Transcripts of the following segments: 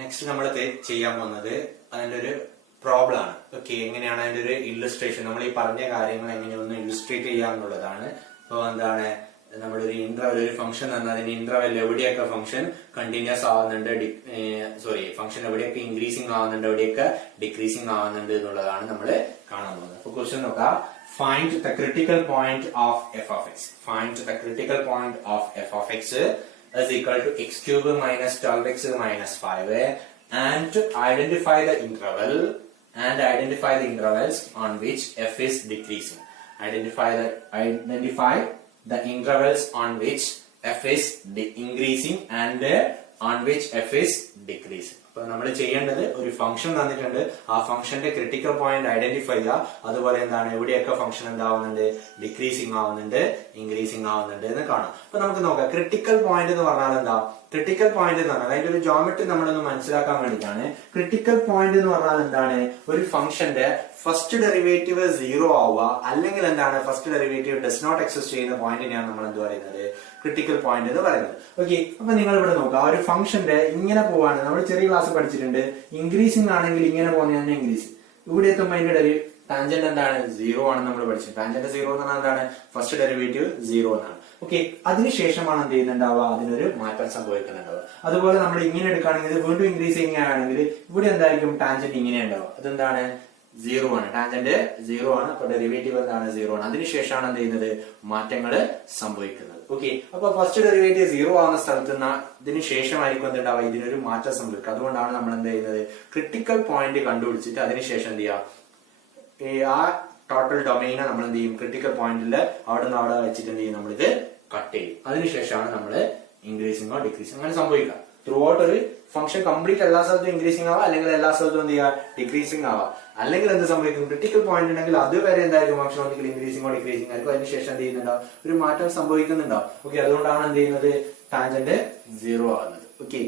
Next നമ്മൾ ചെയ്യാൻ പോകുന്നത് അതിന്റെ ഒരു പ്രോബ്ലം ആണ്. ഓക്കെ, എങ്ങനെയാണ് അതിന്റെ ഒരു ഇല്ലുസ്ട്രേഷൻ, നമ്മൾ ഈ പറഞ്ഞ കാര്യങ്ങൾ എങ്ങനെയൊന്ന് ഇല്ലുസ്ട്രേറ്റ് ചെയ്യാന്നുള്ളതാണ്. അപ്പോൾ എന്താണ്, നമ്മളൊരു ഇന്റർവെൽ, ഒരു ഫംഗ്ഷൻ തന്നാൽ അതിന്റെ ഇന്റർവെൽ എവിടെയൊക്കെ ഫംഗ്ഷൻ കണ്ടിന്യൂസ് ആവുന്നുണ്ട്, ഫംഗ്ഷൻ എവിടെയൊക്കെ ഇൻക്രീസിംഗ് ആവുന്നുണ്ട്, എവിടെയൊക്കെ ഡിക്രീസിംഗ് ആവുന്നുണ്ട് എന്നുള്ളതാണ് നമ്മൾ കാണാൻ പോകുന്നത്. അപ്പൊ ക്വസ്റ്റ്യൻ നോക്കാം. Find the critical point of F of X. Find the critical point of F of X is equal to x cube minus 12x minus 5 and identify the intervals on which f is decreasing. Identify the intervals on which f is increasing and on which f is decreasing. അപ്പോൾ നമ്മൾ ചെയ്യേണ്ടത്, ഒരു function തന്നിട്ടുണ്ട്, ആ ഫംഗ്ഷന്റെ critical point identify ചെയ്യുക. അതുപോലെ എന്താണ്, എവിടെയൊക്കെ ഫംഗ്ഷൻ എന്താവുന്നുണ്ട്, ഡിക്രീസിംഗ് ആവുന്നുണ്ട്, ഇൻക്രീസിംഗ് ആവുന്നുണ്ട് എന്ന് കാണാം. അപ്പൊ നമുക്ക് നോക്കാം, ക്രിട്ടിക്കൽ പോയിന്റ് എന്ന് പറഞ്ഞാൽ എന്താ. ക്രിട്ടിക്കൽ പോയിന്റ് എന്ന് പറഞ്ഞാൽ അതിന്റെ ഒരു ജോമെട്രി നമ്മളൊന്ന് മനസ്സിലാക്കാൻ വേണ്ടിയിട്ടാണ്. ക്രിട്ടിക്കൽ പോയിന്റ് എന്ന് പറഞ്ഞാൽ എന്താണ്, ഒരു ഫംഗ്ഷന്റെ ഫസ്റ്റ് ഡെറിവേറ്റീവ് 0 ആവുക, അല്ലെങ്കിൽ എന്താണ്, first derivative does not exist ചെയ്യുന്ന പോയിന്റിനെയാണ് നമ്മൾ എന്ത് പറയുന്നത്, ക്രിട്ടിക്കൽ പോയിന്റ് എന്ന് പറയുന്നത്. ഓക്കെ, അപ്പൊ നിങ്ങൾ ഇവിടെ നോക്കുക, ഒരു ഫംഗ്ഷന്റെ ഇങ്ങനെ പോവാണ്, നമ്മൾ ചെറിയ ക്ലാസ് പഠിച്ചിട്ടുണ്ട്, ഇൻക്രീസിംഗ് ആണെങ്കിൽ ഇങ്ങനെ പോകുന്നതാണ് ഇൻക്രീസിംഗ്. ഇവിടെ എത്തുമ്പോൾ അതിന്റെ ടാൻജന്റ് എന്താണ്, 0 ആണ് നമ്മൾ പഠിച്ചത്. ടാൻജന്റ് 0 എന്ന് പറഞ്ഞാൽ എന്താണ്, ഫസ്റ്റ് ഡെറിവേറ്റീവ് 0 എന്നാണ്. ഓക്കെ, അതിനുശേഷമാണ് എന്ത് ചെയ്യുന്നുണ്ടാവുക, അതിനൊരു മാറ്റം സംഭവിക്കുന്നുണ്ടാവുക. അതുപോലെ നമ്മൾ ഇങ്ങനെ എടുക്കുകയാണെങ്കിൽ വീണ്ടും ഇൻക്രീസിംഗ് ആണെങ്കിൽ ഇവിടെ എന്തായിരിക്കും, ടാൻജന്റ് ഇങ്ങനെ ഉണ്ടാവുക. അതെന്താണ്, 0 ആണ്, ടാൻജന്റ് 0 ആണ്. അപ്പൊ ഡെറിവേറ്റീവ് എന്താണ്, 0 ആണ്. അതിനുശേഷമാണ് എന്ത് ചെയ്യുന്നത്, മാറ്റങ്ങൾ സംഭവിക്കുന്നത്. ഓക്കെ, അപ്പൊ ഫസ്റ്റ് ഡെറിവേറ്റീവ് 0 ആവുന്ന സ്ഥലത്ത് നിന്ന് ഇതിന് ശേഷമായിരിക്കും എന്തുണ്ടാവുക, ഇതിനൊരു മാറ്റം സംഭവിക്കുക. അതുകൊണ്ടാണ് നമ്മൾ എന്ത് ചെയ്യുന്നത്, ക്രിട്ടിക്കൽ പോയിന്റ് കണ്ടുപിടിച്ചിട്ട് അതിനുശേഷം എന്ത് ചെയ്യാം, ആ ടോട്ടൽ ഡൊമൈനെ നമ്മൾ എന്ത് ചെയ്യും, ക്രിട്ടിക്കൽ പോയിന്റിൽ അവിടെ നിന്ന് അവിടെ വെച്ചിട്ട് എന്ത് ചെയ്യും, നമ്മളിത് കട്ട് ചെയ്യും. അതിനുശേഷമാണ് നമ്മൾ ഇൻക്രീസിംഗോ ഡിക്രീസിംഗോ അങ്ങനെ സംഭവിക്കുക. ത്രൂ ഔട്ട് ഒരു ഫംഗ്ഷൻ കംപ്ലീറ്റ് എല്ലാ സ്ഥലത്തും ഇൻക്രീസിംഗ് ആവാം, അല്ലെങ്കിൽ എല്ലാ സ്ഥലത്തും എന്ത് ചെയ്യുക, ഡിക്രീസിംഗ് ആവാം. അല്ലെങ്കിൽ എന്ത് സംഭവിക്കും, ക്രിട്ടിക്കൽ പോയിന്റ് ഉണ്ടെങ്കിൽ അതുവരെ എന്തായിരിക്കും, ഫംഗ്ഷൻ ഒന്നെങ്കിൽ ഇൻക്രീസിംഗോ ഡിക്രീസിംഗ് ആയിരിക്കും. അതിനുശേഷം എന്ത് ചെയ്യുന്നുണ്ടാവും, ഒരു മാറ്റം സംഭവിക്കുന്നുണ്ടാവും. ഓക്കെ, അതുകൊണ്ടാണ് എന്ത് ചെയ്യുന്നത്, ടാൻജന്റ് 0 ആകുന്നത്. ഓക്കെ,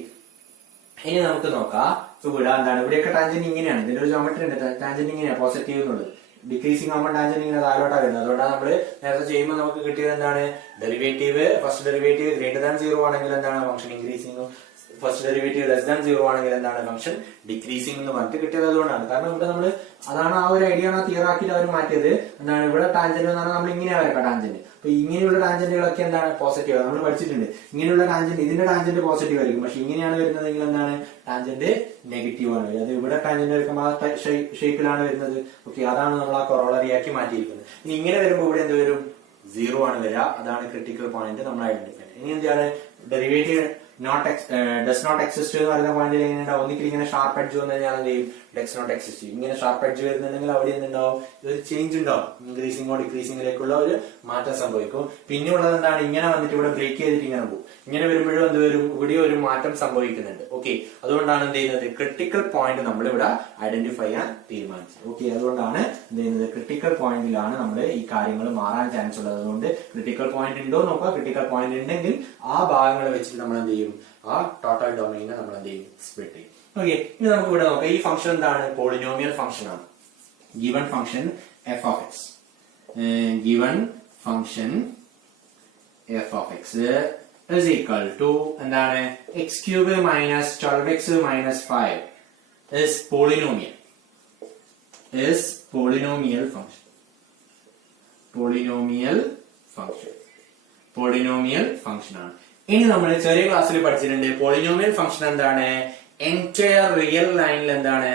ഇനി നമുക്ക് നോക്കാം. ഇവിടെ എന്താണ്, ഇവിടെയൊക്കെ ടാൻജന്റ് ഇങ്ങനെയാണ്, ഇതിന്റെ ഒരു ജോമെട്രി ഉണ്ട്, ടാൻജന്റ് ഇങ്ങനെയാണ്, പോസിറ്റീവ് എന്നുള്ളത്. ഡിക്രീസിംഗ് ആകുമ്പോൾ ടാൻജന്റ് ഇങ്ങനെ താഴോട്ടാണ് വരുന്നത്. അതുകൊണ്ടാണ് നമ്മൾ നേരത്തെ ചെയ്യുമ്പോൾ നമുക്ക് കിട്ടിയത് എന്താണ്, derivative first derivative greater than 0 ആണെങ്കിൽ എന്താണ്, function increasing. First derivative less than 0 ആണെങ്കിൽ എന്താണ്, ഫംഗ്ഷൻ ഡിക്രീസിംഗ് എന്ന് പറഞ്ഞിട്ട് കിട്ടിയത്. അതുകൊണ്ടാണ്, കാരണം ഇവിടെ നമ്മൾ അതാണ് ആ ഒരു ഐഡിയ ആണ് തിയറാക്കിയിട്ട് അവർ മാറ്റിയത്. എന്താണ്, ഇവിടെ ടാൻജന്റ് എന്ന് പറഞ്ഞാൽ നമ്മൾ ഇങ്ങനെ വരക്കാം ടാൻജന്റ്. അപ്പൊ ഇങ്ങനെയുള്ള ടാൻജന്റുകളൊക്കെ എന്താണ്, പോസിറ്റീവ്. നമ്മൾ പഠിച്ചിട്ടുണ്ട്, ഇങ്ങനെയുള്ള ടാൻജന്റ്, ഇതിന്റെ ടാൻജന്റ് പോസിറ്റീവ് ആയിരിക്കും. പക്ഷെ ഇങ്ങനെയാണ് വരുന്നതെങ്കിൽ എന്താണ്, ടാൻജന്റ് നെഗറ്റീവ് ആണ് വരുന്നത്. അത് ഇവിടെ ടാൻജന്റ് എടുക്കുമ്പോൾ ആ ഷേപ്പിലാണ് വരുന്നത്. ഓക്കെ, അതാണ് നമ്മൾ ആ കൊറോളറിയാക്കി മാറ്റിയിരിക്കുന്നത്. ഇനി ഇങ്ങനെ വരുമ്പോൾ ഇവിടെ എന്ത് വരും, 0 ആണ് വരിക. അതാണ് ക്രിട്ടിക്കൽ പോയിന്റ് നമ്മൾ ഐഡന്റിഫൈ. ഇനി എന്താണ്, ഡെറിവേറ്റീവ് ഡസ് നോട്ട് എക്സിസ്റ്റ് എന്ന് പറയുന്ന പോയിന്റിൽ എങ്ങനെയുണ്ടാവും, ഒന്നിക്കൽ ഇങ്ങനെ ഷാർപ്പ് എഡ്ജ് വന്നു കഴിഞ്ഞാൽ എന്ത് ചെയ്യും, ഡസ് നോട്ട് എക്സിസ്റ്റ്. ഇങ്ങനെ ഷാർപ്പ് എഡ്ജ് വരുന്നുണ്ടെങ്കിൽ അവിടെ എന്തുണ്ടാവും, ഒരു ചേഞ്ച് ഉണ്ടാവും, ഇൻക്രീസിംഗോ ഡിക്രീസിംഗിലേക്കുള്ള ഒരു മാറ്റം സംഭവിക്കും. പിന്നെ ഉള്ളത് എന്താണ്, ഇങ്ങനെ വന്നിട്ട് ഇവിടെ ബ്രേക്ക് ചെയ്തിട്ട് ഇങ്ങനെ പോകും. ഇങ്ങനെ വരുമ്പോഴും എന്ത് വരും, ഇവിടെ ഒരു മാറ്റം സംഭവിക്കുന്നുണ്ട്. ഓക്കെ, അതുകൊണ്ടാണ് എന്ത് ചെയ്യുന്നത്, ക്രിട്ടിക്കൽ പോയിന്റ് നമ്മൾ ഇവിടെ ഐഡന്റിഫൈ ചെയ്യാൻ തീരുമാനിച്ചത്. ഓക്കെ, അതുകൊണ്ടാണ് എന്ത് ചെയ്യുന്നത്, ക്രിട്ടിക്കൽ പോയിന്റിലാണ് നമ്മൾ ഈ കാര്യങ്ങൾ മാറാൻ ചാൻസ് ഉള്ളത്. അതുകൊണ്ട് ക്രിട്ടിക്കൽ പോയിന്റ് ഉണ്ടോ നോക്കുക. ക്രിട്ടിക്കൽ പോയിന്റ് ഉണ്ടെങ്കിൽ ആ ഭാഗങ്ങൾ വെച്ചിട്ട് നമ്മൾ എന്ത് ചെയ്യും, ആ ടോട്ടൽ ഡൊമൈനെ നമ്മൾ എന്ത് ചെയ്യും, സ്പ്ലിറ്റ് ചെയ്യും. ഓക്കെ, ഇനി നമുക്ക് ഇവിടെ നോക്കാം. ഈ ഫംഗ്ഷൻ എന്താണ്, പോളിനോമിയൽ ഫംഗ്ഷൻ ആണ്. Given function F of X, given function F of X is equal to എന്താണ്, x cube minus 12x minus 5 is polynomial function. Polynomial function ആണ്. ഇനി നമ്മൾ ചെറിയ ക്ലാസ്സിൽ പഠിച്ചിട്ടുണ്ട്, പോളിനോമിയൽ ഫംഗ്ഷൻ എന്താണ്, എൻറ്റയർ റിയൽ ലൈനിൽ എന്താണ്,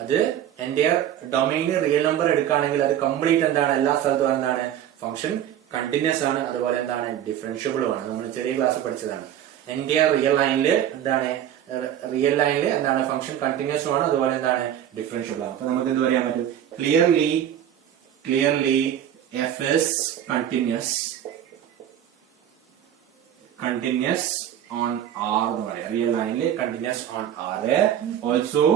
അത് എൻറ്റയർ ഡൊമൈന് റിയൽ നമ്പർ എടുക്കുകയാണെങ്കിൽ അത് കംപ്ലീറ്റ് എന്താണ്, എല്ലാ സ്ഥലത്തും എന്താണ്, ഫംഗ്ഷൻ കണ്ടിന്യൂസ് ആണ്. അതുപോലെ എന്താണ്, ഡിഫറൻഷ്യബിളും ആണ്. നമ്മൾ ചെറിയ ക്ലാസ് പഠിച്ചതാണ്. എൻറ്റയർ റിയൽ ലൈനിൽ എന്താണ്, ഫംഗ്ഷൻ കണ്ടിന്യൂസും ആണ്. അതുപോലെ എന്താണ്, ഡിഫറൻഷ്യബിൾ ആണ്. അപ്പൊ നമുക്ക് എന്ത് പറയാൻ പറ്റും, clearly f is continuous on R എന്ന് പറയാം. റിയൽ ലൈനിൽ continuous on R. Also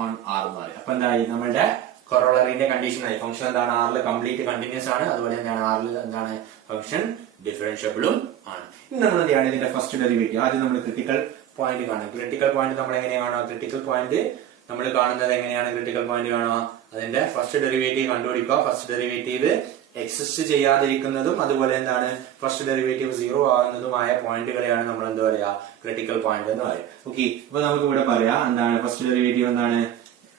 on R എന്ന് പറയും. അപ്പൊ എന്തായി, നമ്മളുടെ കൊറോളറിന്റെ കണ്ടീഷൻ ആയി. ഫംഗ്ഷൻ എന്താണ്, ആറിൽ കംപ്ലീറ്റ് കണ്ടിന്യൂസ് ആണ്. അതുപോലെ എന്താണ്, ആറിൽ എന്താണ്, ഫംഗ്ഷൻ ഡിഫറൻഷ്യബിളും ആണ്. ഇനി നമ്മൾ എന്താണ്, ഇതിന്റെ ഫസ്റ്റ് ഡെറിവേറ്റീവ് ആദ്യം നമ്മൾ ക്രിട്ടിക്കൽ പോയിന്റ് കാണും. ക്രിട്ടിക്കൽ പോയിന്റ് നമ്മൾ എങ്ങനെയാണ് കാണുക, ക്രിട്ടിക്കൽ പോയിന്റ് നമ്മൾ കാണുന്നത് എങ്ങനെയാണ്, ക്രിട്ടിക്കൽ പോയിന്റ് കാണുക, അതിന്റെ ഫസ്റ്റ് ഡെറിവേറ്റീവ് കണ്ടുപിടിക്കുക. ഫസ്റ്റ് ഡെറിവേറ്റീവ് എക്സിസ്റ്റ് ചെയ്യാതിരിക്കുന്നതും അതുപോലെ എന്താണ് ഫസ്റ്റ് ഡെറിവേറ്റീവ് 0 ആകുന്നതുമായ പോയിന്റുകളെയാണ് നമ്മൾ എന്താ പറയാ ക്രിട്ടിക്കൽ പോയിന്റ് എന്ന് പറയും. ഓക്കെ, അപ്പൊ നമുക്ക് ഇവിടെ പറയാം എന്താണ് ഫസ്റ്റ് ഡെറിവേറ്റീവ് എന്താണ്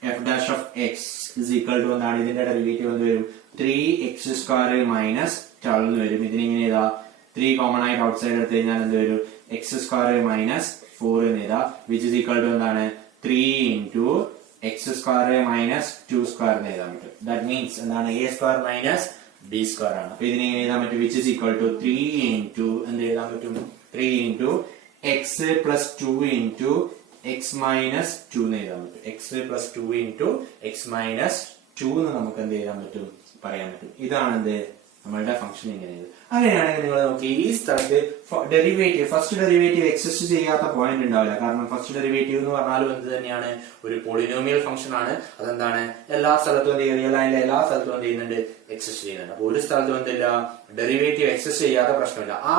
f dash of x is equal to എന്താണ് ഇതിന്റെ ഡെറിവേറ്റീവ് എന്ത് വരും 3x² മൈനസ് 12 എന്ന് വരും. ഇതിനിങ്ങനെ ഇതാ 3 കോമൺ ആയിട്ട് ഔട്ട് സൈഡ് എടുത്തു കഴിഞ്ഞാൽ എന്ത് വരും x² മൈനസ് 4 എന്ന് ഇതാ വിച്ച് ഇസ് ഈക്വൽ ടു എന്താണ് 3 into x² മൈനസ് 2² എന്ന് എഴുതാൻ പറ്റും. ദാറ്റ് മീൻസ് എന്താണ് a² മൈനസ് b² ആണ്. അപ്പൊ ഇതിനെ എഴുതാൻ പറ്റും which is equal to 3 into എന്ത് എഴുതാൻ പറ്റും 3 into x plus 2 into x minus 2 എന്ന് എഴുതാൻ പറ്റും. x plus 2 into x minus 2 എന്ന് നമുക്ക് എന്ത് ചെയ്യാൻ പറ്റും പറയാൻ പറ്റും. ഇതാണ് എന്ത് നമ്മളുടെ ഫംഗ്ഷൻ ഇങ്ങനെ. അങ്ങനെയാണെങ്കിൽ നിങ്ങൾ നോക്കി ഈ സ്ഥലത്ത് ഡെറിവേറ്റീവ് ഫസ്റ്റ് ഡെറിവേറ്റീവ് എക്സിസ്റ്റ് ചെയ്യാത്ത പോയിന്റ് ഉണ്ടാവില്ല. കാരണം ഫസ്റ്റ് ഡെറിവേറ്റീവ് എന്ന് പറഞ്ഞാലും എന്ത് തന്നെയാണ് ഒരു പോളിനോമിയൽ ഫംഗ്ഷൻ ആണ്. അതെന്താണ് എല്ലാ സ്ഥലത്തും എന്ത് റിയൽ ലൈനിലെ എല്ലാ സ്ഥലത്തും എന്ത് ചെയ്യുന്നുണ്ട് എക്സിസ്റ്റ് ചെയ്യുന്നുണ്ട്. അപ്പൊ ഒരു സ്ഥലത്തും എന്തില്ല ഡെറിവേറ്റീവ് എക്സിസ്റ്റ് ചെയ്യാത്ത പ്രശ്നമില്ല. ആ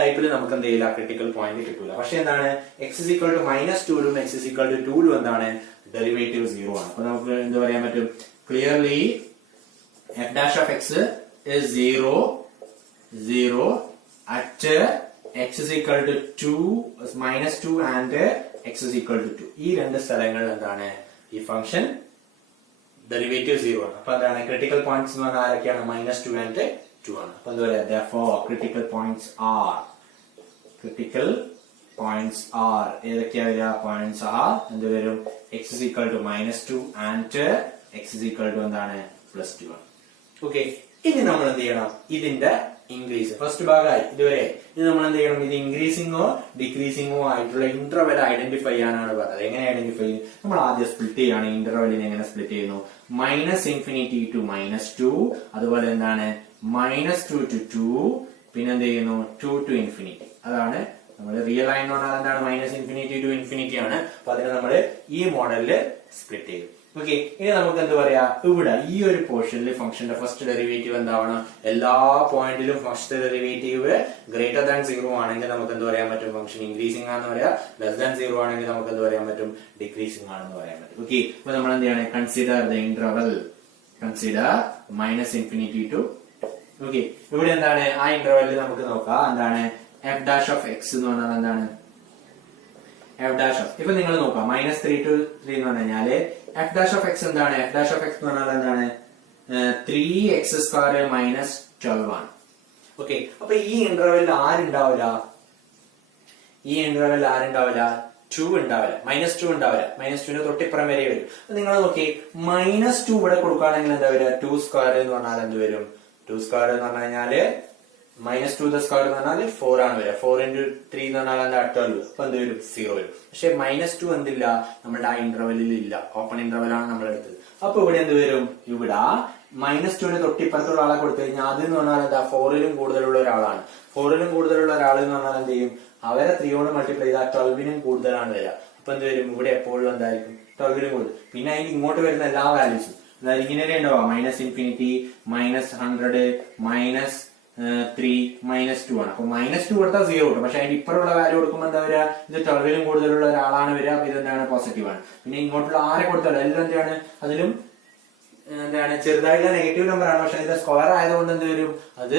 ടൈപ്പിൽ നമുക്ക് എന്ത് ചെയ്യില്ല ക്രിട്ടിക്കൽ പോയിന്റ് കിട്ടൂല. പക്ഷെ എന്താണ് x is equal to -2 x is equal to 2 എന്താണ് ഡെറിവേറ്റീവ് 0 ആണ്. അപ്പൊ നമുക്ക് എന്ത് പറയാൻ പറ്റും clearly F dash of X is 0 at x is equal to 2 -2 and x is equal to 2. ഈ രണ്ട് സ്ഥലങ്ങളിൽ എന്താണ് ഈ ഫംഗ്ഷൻ ഡെറിവേറ്റീവ് 0 ആണ്. അപ്പൊ എന്താണ് ക്രിട്ടിക്കൽ പോയിന്റ്സ് എന്ന് പറഞ്ഞാൽ ആരൊക്കെയാണ് -2 and 2 ആണ്. അപ്പൊ എന്താ പറയാ therefore critical points are ഏതൊക്കെയാ പോയിന്റ്സ് are എന്ത് വരും x is equal to -2 and x is equal to എന്താണ് +2 ആണ്. ഓക്കെ, ഇനി നമ്മൾ എന്ത് ചെയ്യണം ഇതിന്റെ ഇൻക്രീസ് ഫസ്റ്റ് ഭാഗമായി ഇതുവരെ ഇത് നമ്മൾ എന്ത് ചെയ്യണം ഇത് ഇൻക്രീസിങ്ങോ ഡിക്രീസിങ്ങോ ആയിട്ടുള്ള ഇന്റർവെൽ ഐഡന്റിഫൈ ചെയ്യാനാണ് പറഞ്ഞത്. എങ്ങനെ ഐഡന്റിഫൈ ചെയ്യും നമ്മൾ ആദ്യം സ്പ്ലിറ്റ് ചെയ്യാണ്. ഇന്റർവെല്ലിനെ എങ്ങനെ സ്പ്ലിറ്റ് ചെയ്യുന്നു -∞ to -2 അതുപോലെ എന്താണ് -2 to 2 പിന്നെ എന്ത് ചെയ്യുന്നു 2 to ∞. അതാണ് നമ്മൾ റിയൽ ലൈൻ എന്ന് പറഞ്ഞാൽ എന്താണ് -∞ to ∞ ആണ്. അപ്പൊ അതിനെ നമ്മൾ ഈ മോഡലില് സ്പ്ലിറ്റ് ചെയ്യും. ഓക്കെ, ഇനി നമുക്ക് എന്ത് പറയാ ഇവിടെ ഈ ഒരു പോർഷനിൽ ഫംഗ്ഷന്റെ ഫസ്റ്റ് ഡെറിവേറ്റീവ് എന്താവണം എല്ലാ പോയിന്റിലും ഫസ്റ്റ് ഡെറിവേറ്റീവ് ഗ്രേറ്റർ ദാൻ 0 ആണെങ്കിൽ നമുക്ക് എന്ത് പറയാൻ പറ്റും ഫംഗ്ഷൻ ഇൻക്രീസിംഗ് ആണെന്ന് പറയാം. ലെസ് ദാൻ 0 ആണെങ്കിൽ നമുക്ക് എന്ത് പറയാൻ പറ്റും ഡിക്രീസിംഗ് ആണെന്ന് പറയാൻ പറ്റും. ഓക്കെ, അപ്പൊ നമ്മൾ എന്ത് ചെയ്യണം consider the interval -∞ to okay ഇവിടെ എന്താണ് ആ ഇന്റർവെല്ലിൽ നമുക്ക് നോക്കാം എന്താണ് എഫ് ഡാഷ് ഓഫ് എക്സ് എന്ന് പറഞ്ഞാൽ എന്താണ് എഫ് ഡാഷ് ഓഫ് ഇപ്പൊ നിങ്ങൾ നോക്കാം -3 to 3 എന്ന് പറഞ്ഞു കഴിഞ്ഞാല് എഫ് ഡാഷ് ഓഫ് എക്സ് എന്താണ് എഫ് ഡാഷ് ഓഫ് എക്സ് എന്ന് പറഞ്ഞാൽ എന്താണ് 3x² മൈനസ് 12 ആണ്. ഓക്കെ, അപ്പൊ ഈ ഇന്റർവെല്ലിൽ ആരുണ്ടാവില്ല 2 ഉണ്ടാവില്ല -2 ഉണ്ടാവില്ല. -2 തൊട്ടിപ്പുറം വരെ വരും. നിങ്ങൾ നോക്കി -2 ഇവിടെ കൊടുക്കുകയാണെങ്കിൽ എന്താ വരിക 2² എന്ന് പറഞ്ഞാൽ എന്ത് വരും 2² എന്ന് പറഞ്ഞു കഴിഞ്ഞാല് -2² എന്ന് പറഞ്ഞാൽ 4 ആണ് വരിക. 4 into 3 എന്ന് പറഞ്ഞാൽ എന്താ 12. അപ്പൊ എന്ത് വരും 0 വരും. പക്ഷെ -2 എന്തില്ല നമ്മുടെ ആ ഇന്റർവെല്ലിൽ ഇല്ല. ഓപ്പൺ ഇന്റർവെൽ ആണ് നമ്മൾ എടുത്തത്. അപ്പൊ ഇവിടെ എന്ത് വരും ഇവിടെ -2 തൊട്ടിപ്പുറത്തുള്ള ആളെ കൊടുത്തു കഴിഞ്ഞാൽ അത് എന്ന് പറഞ്ഞാൽ എന്താ 4ലും കൂടുതലുള്ള ഒരാളാണ്. 4ലും കൂടുതലുള്ള ഒരാൾ എന്ന് പറഞ്ഞാൽ എന്ത് ചെയ്യും അവരെ 3 കൊണ്ട് മൾട്ടിപ്ലൈ ചെയ്താൽ 12നും കൂടുതലാണ് വരിക. അപ്പൊ എന്ത് വരും ഇവിടെ എപ്പോഴും എന്തായിരിക്കും 12നും കൂടുതൽ. പിന്നെ അതിന് ഇങ്ങോട്ട് വരുന്ന എല്ലാ വാല്യൂസും അതായത് ഇങ്ങനെ ഉണ്ടാവാം -∞ -100 -3 -2 ആണ്. അപ്പൊ -2 കൊടുത്താൽ 0 കിട്ടും. പക്ഷെ അതിന്റെ ഇപ്പറുള്ള വാല്യൂ കൊടുക്കുമ്പോൾ എന്താ വരിക ഇത് 12ലും കൂടുതലുള്ള ഒരാളാണ് വരിക. അപ്പൊ ഇതെന്താണ് പോസിറ്റീവ് ആണ്. പിന്നെ ഇങ്ങോട്ടുള്ള ആരെ കൊടുത്താലും എല്ലാം എന്താണ് അതിലും എന്താണ് ചെറുതായിട്ടുള്ള നെഗറ്റീവ് നമ്പർ ആണ്. പക്ഷെ അതിന്റെ സ്ക്വയർ ആയതുകൊണ്ട് എന്ത് വരും അത്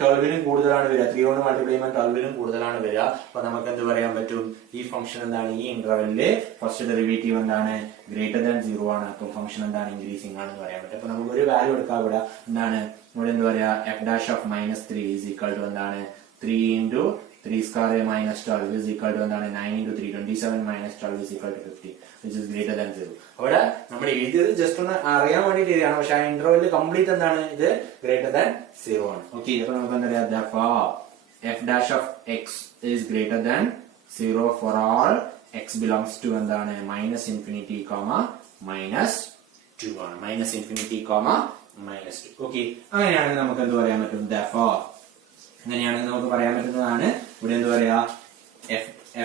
12ലും കൂടുതലാണ് വരിക. 3 കൊണ്ട് മൾട്ടിപ്ലൈ ചെയ്യുമ്പോൾ 12ലും കൂടുതലാണ് വരിക. അപ്പൊ നമുക്ക് എന്ത് പറയാൻ പറ്റും ഈ ഫംഗ്ഷൻ എന്താണ് ഈ ഇന്റർവെല്ലില് ഫസ്റ്റ് ഡെറിവേറ്റീവ് എന്താണ് ഗ്രേറ്റർ ദാൻ 0 ആണ്. അപ്പൊ ഫംഗ്ഷൻ എന്താണ് ഇൻക്രീസിംഗ് ആണെന്ന് പറയാൻ പറ്റും. അപ്പൊ നമുക്ക് ഒരു വാല്യൂ എടുക്കാം ഇവിടെ എന്താണ് ഇവിടെ എന്ത് പറയാ f dash of -3 is equal to എന്താണ് 3 into 3² minus 12 is equal to എന്താണ് 9 into 3 27 minus 12 is equal to 50 which is greater than 0. അവിടെ നമ്മൾ എഴുതിയത് ജസ്റ്റ് ഒന്ന് അറിയാൻ വേണ്ടിട്ട് എഴുതിയാണ്. പക്ഷെ ആ ഇന്റർവെൽ കംപ്ലീറ്റ് എന്താണ് ഇത് ഗ്രേറ്റർ ദാൻ 0 ആണ്. ഓക്കെ, അപ്പൊ നമുക്ക് എന്താ പറയാ therefore f dash of x is greater than 0 for all x belongs to എന്താണ് -∞, -2 ആണ്. -∞, -2. ഓക്കെ, അങ്ങനെയാണെങ്കിൽ നമുക്ക് എന്ത് പറയാൻ പറ്റും therefore അങ്ങനെയാണെങ്കിൽ നമുക്ക് പറയാൻ പറ്റുന്നതാണ് ഇവിടെ എന്ത് പറയാ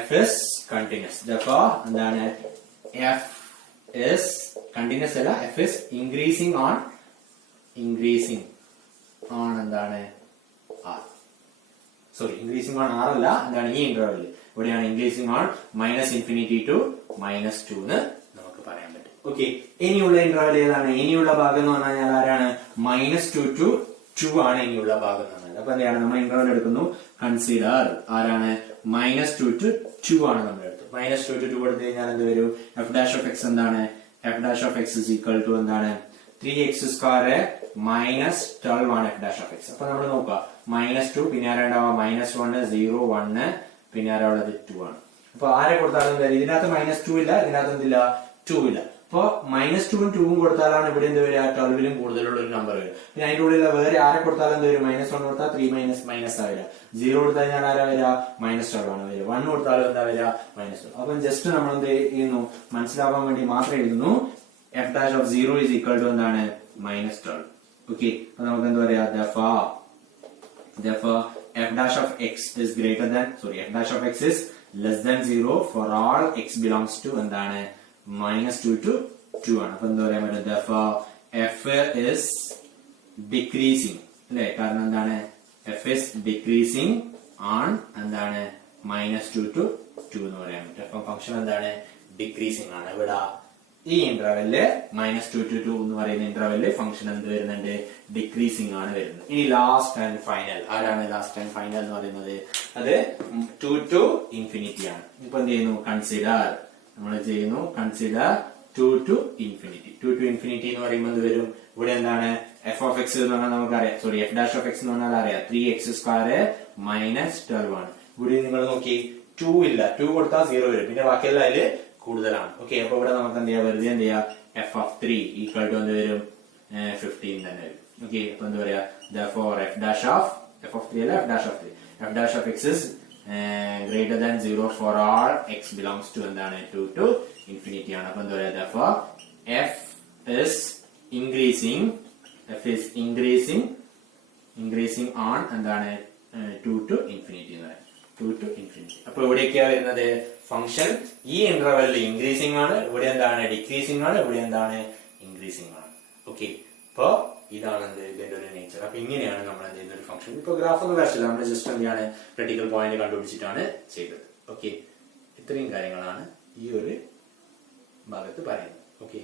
f is continuous. therefore എന്താണ് f is continuous അല്ല f is increasing on എന്താണ് r sorry increasing on r അല്ല എന്താണ് ഈ ഇന്റർവെൽ ഇവിടെയാണ് increasing on -∞ to -2 എന്ന് നമുക്ക് പറയാൻ പറ്റും. ഓക്കെ, ഇനിയുള്ള ഇന്റർവെൽ ഏതാണ് ഇനിയുള്ള ഭാഗം എന്ന് പറഞ്ഞാൽ ആരാണ് -2 to 2 ആണ് ഇനിയുള്ള ഭാഗം എന്ന് പറഞ്ഞത്. അപ്പൊ എന്താണ് നമ്മൾ ഇന്റർവൽ എടുക്കുന്നു, കൺസിഡർ ആരാണ് -2 to 2 ആണ് നമ്മൾ എടുത്തത്. -2 to 2 എടുത്തു കഴിഞ്ഞാൽ എന്ത് വരും, f dash of x എന്താണ്, f dash of x is equal to എന്താണ് 3x square -12 ആണ് f dash of x. അപ്പൊ നമ്മൾ നോക്കുക -2 പിന്നെ ആരാ ഉണ്ടാവുക, -1 0 1 പിന്നെ ആരാ ഉള്ളത് 2 ആണ്. അപ്പൊ ആരെ കൊടുത്താലും ഇതിനകത്ത് -2 ഇല്ല, ഇതിനകത്ത് എന്തില്ല 2 ഇല്ല. അപ്പൊ -2 ഉം 2 ഉം കൊടുത്താലാണ് ഇവിടെ എന്ത് വരിക, 12ലും കൂടുതലുള്ള ഒരു നമ്പർ വരും. പിന്നെ അതിന്റെ ഉള്ളിൽ വേറെ ആരെ കൊടുത്താലും എന്ത് വരും, -1 കൊടുത്താൽ 3 മൈനസ് ആവില്ല, 0 കൊടുത്താൽ കഴിഞ്ഞാൽ ആരാ വരിക, -12 ആണ് വരിക, 1 കൊടുത്താലും എന്താ വരിക, -12. അപ്പൊ ജസ്റ്റ് നമ്മൾ എന്ത് ചെയ്യുന്നു, മനസ്സിലാവാൻ വേണ്ടി മാത്രം എഴുതുന്നു f dash of 0 is equal to എന്താണ് -12. ഓക്കെ, അപ്പൊ നമുക്ക് എന്താ പറയാ, therefore f dash of x is greater than, f dash of x is less than 0 for all x belongs to എന്താണ് -2 to 2 ആണ്. അപ്പൊ എന്താ പറയാൻ പറ്റും, therefore f is decreasing അല്ലെ, കാരണം എന്താണ് f is decreasing on എന്താണ് -2 to 2 എന്ന് പറയാൻ പറ്റും. അപ്പൊ ഫംഗ്ഷൻ എന്താണ് ഡിക്രീസിംഗ് ആണ്. ഇവിടെ ഈ ഇന്റർവെല്ല് -2 to 2 എന്ന് പറയുന്ന ഇന്റർവെല്ല് ഫംഗ്ഷൻ എന്ത് വരുന്നുണ്ട്, ഡിക്രീസിംഗ് ആണ് വരുന്നത്. ഇനി ലാസ്റ്റ് ആൻഡ് ഫൈനൽ ആരാണ്, ലാസ്റ്റ് ആൻഡ് ഫൈനൽ എന്ന് പറയുന്നത് അത് 2 to infinity ആണ്. ഇപ്പൊ എന്ത് ചെയ്യുന്നു, കൺസിഡർ നമ്മൾ ചെയ്യുന്നു, consider 2 to infinity. 2 to infinity എന്ന് പറയുമ്പോൾ എന്ത് വരും, ഇവിടെ എന്താണ് f of x എന്ന് പറഞ്ഞാൽ നമുക്കറിയാം, f dash of x എന്ന് പറഞ്ഞാൽ അറിയാം 3x square -12 ആണ്. ഇവിടെ നിങ്ങൾ നോക്കി 2 ഇല്ല, 2 കൊടുത്താൽ 0 വരും, പിന്നെ ബാക്കിയെല്ലാം അതില് കൂടുതലാണ്. ഓക്കെ, അപ്പൊ ഇവിടെ നമുക്ക് എന്ത് ചെയ്യാം, വെറുതെ എന്ത് ചെയ്യാം, f of 3 ഈക്വൽ ടു എന്ത് വരും 15 തന്നെ വരും. ഓക്കെ, അപ്പൊ എന്താ പറയാ, therefore f dash of 3 അല്ല, f dash of x is greater than 0 for all x belongs to എന്താണ് 2 to infinity ആണ്. അപ്പൊ എന്താ പറയാ, therefore f is increasing on എന്താണ് 2 to infinity എന്ന് പറയാം, 2 to infinity. അപ്പൊ എവിടെയൊക്കെയാ വരുന്നത്, ഫംഗ്ഷൻ ഈ ഇന്റർവെല്ലിൽ ഇൻക്രീസിംഗ് ആണ്, ഇവിടെ എന്താണ് ഡിക്രീസിംഗ് ആണ്, ഇവിടെ എന്താണ് ഇൻക്രീസിംഗ് ആണ്. ഓക്കെ, അപ്പൊ ഇതാണ് ഇതിന്റെ ഒരു നേച്ചർ. അപ്പൊ ഇങ്ങനെയാണ് നമ്മൾ എന്ത് ചെയ്യുന്ന ഒരു ഫംഗ്ഷൻ. ഇപ്പൊ ഗ്രാഫ് ഒന്നും വരച്ചില്ല, നമ്മൾ ജസ്റ്റ് എന്താണ് ക്രിട്ടിക്കൽ പോയിന്റ് കണ്ടുപിടിച്ചിട്ടാണ് ചെയ്തത്. ഓക്കെ, ഇത്രയും കാര്യങ്ങളാണ് ഈ ഒരു ഭാഗത്ത് പറയുന്നത്. ഓക്കെ.